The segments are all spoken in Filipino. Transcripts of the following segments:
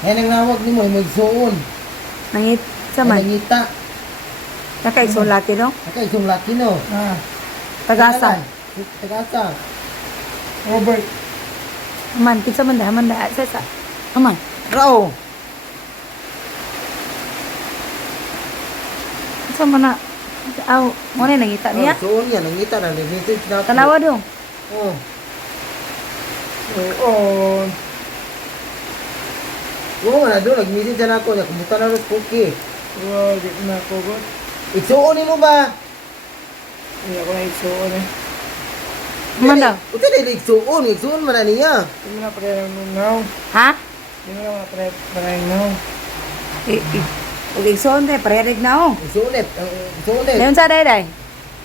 Ay nangnawag nimo magsuon. Nangit sa man. Nangita. Nakaigsulati no? Aka isong laki no. Tagasa. Tagasa. Robert. Aman, kinsa man da sa. Aman. Rao. Kinsa man na. Aw, mo na nangita niya. Suon yan, nangita na message na. Tanawa dong. Oh. Oo. Oo nga doon, nag-message na ako. Kumusta na rin cookie. Wow, di ko na ako good. Igsuon mo ba? Hindi ako na isuon eh. Man daw. Uta na igsuon. Igsuon man na niya. Hindi mo na pare ng now. Ha? Hindi mo na pare ng now. Ug igsoon te parerig na oh. Igsuon igsuon Leon sa day.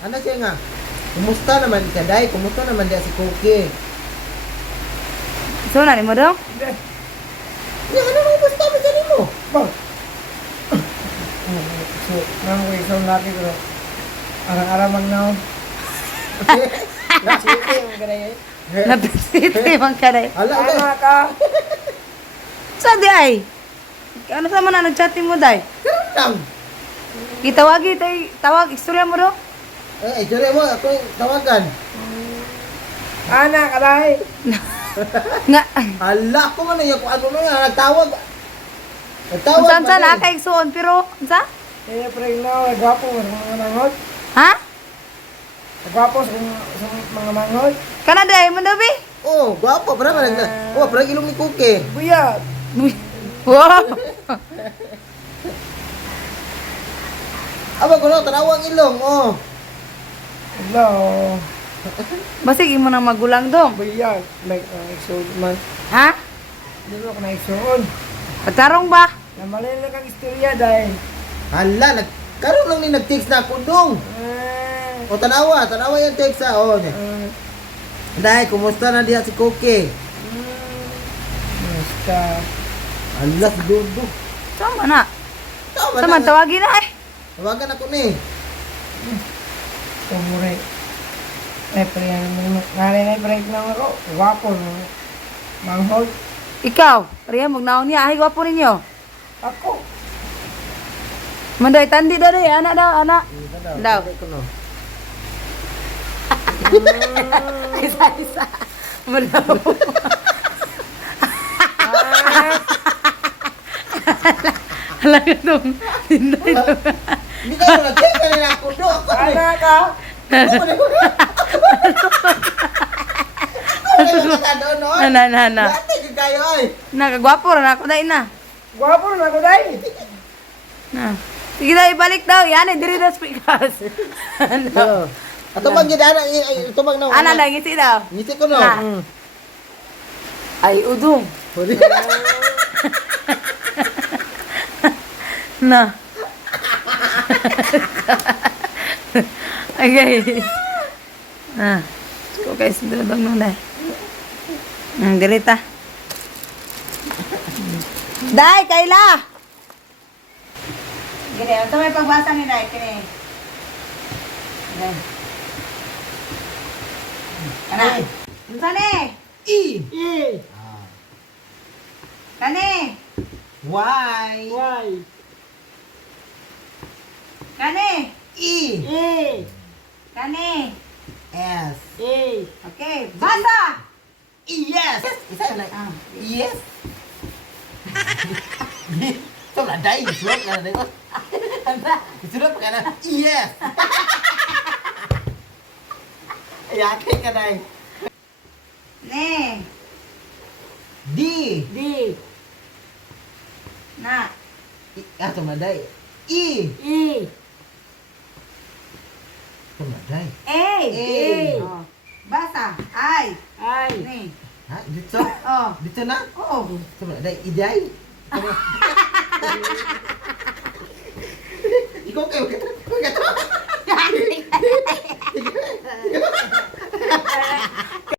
Ano siya nga? Kumusta naman ka, Day? Kumusta naman dia si Cookie? So na mo dong? Hindi. Ya, ano nang kumusta mo sa nimo? Ba? So, nang ko isang laki ko. Arang-arang mag now. Nasiti yung ganay. Napisiti man ka day. Ala, Ano ka? Sa day. Ano sa man na nag-chat mo day? karon lang. Gitawagi tay tawag istorya mo do. Itsure mo, ako yung tawagan. Anak, alay. Nga Ala, ako nga na yung ano na yan, nagtawag. Nagtawag. unsa sa man na eh. kay igsoon pero unsa? Kaya pare now, gwapo mga manghod. Ha? Gwapo sa mga manghod. Kana day mo daw bi? Oh, gwapo, para man. Oh, para ilong ni Cookie. Buya. Wow. Aba ko no, tanawang ilong, oh. Hello. Basig imo nang magulang dong. Buya. Like, isuon man. Ha? Hindi mo ako na isuon. Pagtarong ba? Namalala kang istorya dahil. Hala, karon lang ni nag-text na ako dong. O, tanawa yung text ha, oh. Day, kumusta na diya si Cookie? Basta. Hala, si Dodo. Sama na. Tama Sama na. tawagin na eh. Tawagan ako ni. Kumure. Pre, nari na break na ako. Gwapo no. Manghod. Ikaw, Riya magnaon niya. Ay, gwapo ninyo. Ako. Manday tandi daw day, anak daw, anak. Daw. Ano? Isa-isa. Madaw. Hala ka dong. Tinday dong. Hindi ka mo nag-text ka nila ako do. Ako ni. Anak ka. Na. Dati ka kayo ay. Nakagwapo na ako day na. Gwapo na ako dahil. Na. Sige daw, ibalik daw. Yan eh, diri daw speakers. Ato bang gidana ito bang na. Ana na, ngisi daw. Ngiti ko no. Na. Ay, udong. Na. Okay. Ah. Ko guys, dudong mo dai. Dirita. Dai, Kayla. Gini, ito may pagbasa ni Dai, kini. Dai. Kana. Sane. E. E. Kani. Y. Y. Kani. E. E. Kani. S. E. Okay, basa. Yes. Isa na. Yes. Ito na dai, surat na dai. Surat pa kana. Yes. Yakin ka dai. Ne. D. D. Na. Ato na dai. E. E. Ito na dai. A. A. Oh. Basa. Ay. I. Ni. Ha, dito. Oh. Dito na. Oh. Ito na dai. Iday. Ikaw kayo. Ikaw kayo.